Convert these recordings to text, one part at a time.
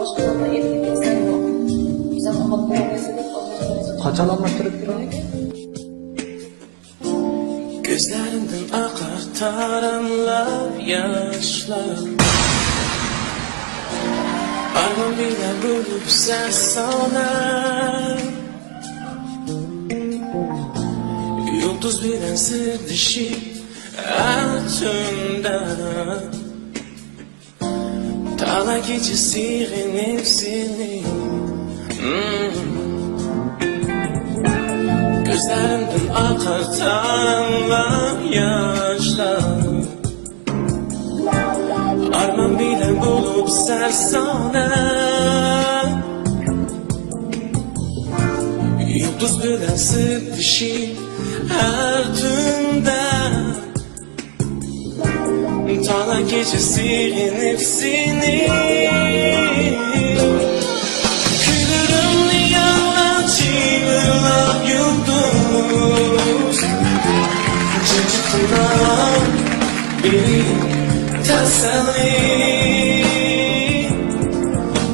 Başkalarına evlilik insan yok. Sen anlatmaya mesele Kaçan anlattırıp duran? Gözlerimden akar taranlar yaşlar. Arman bile bulup ses sonar. Yıldız bilen sır dişi altında. Dağla gecesi nefsini. Gözlerimden akar taranlar yaşlar. Arman bile bulup sersane. Yıldız bilen sır dişi her tünde. Dağla gecesi nefsini. Teselli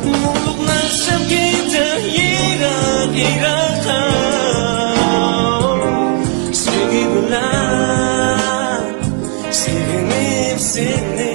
mutluluklar sevgide yirak yiraka sevgi bilen sevinip seni.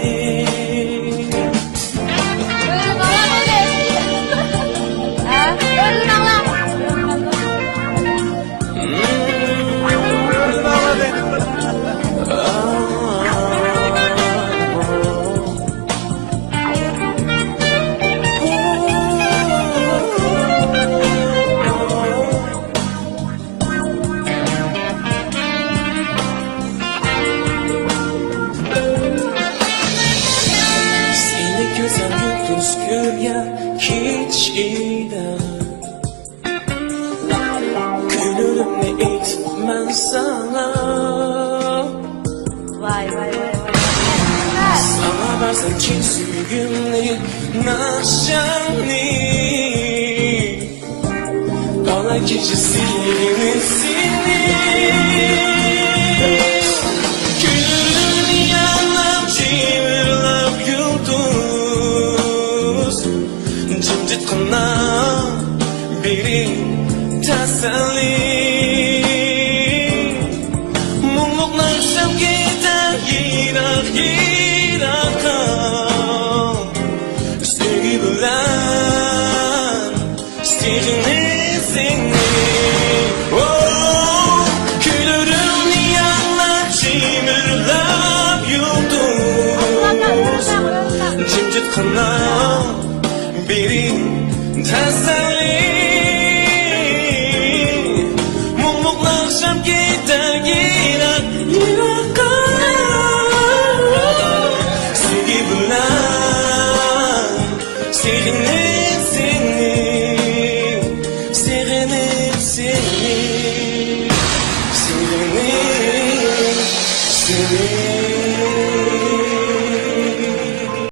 Hiç iyiden gönlümle itmen sana. Vay vay vay. Sana bazen ki sürgünleri naşani. Dağla gecesi seni. Gönlümü yalan çevirlap yıldız. Cimcit kına biri teselli. Mutluluklar sevgide yirak yiraka sevgi bilen sevinip seni. Gülürüm yalan çimirlap yıldız. Cimcit kına biri teselli. Mutluluklar sevgide yirak yiraka sevgi bilen sevinip seni. Sevinip seni. Sevinip seni.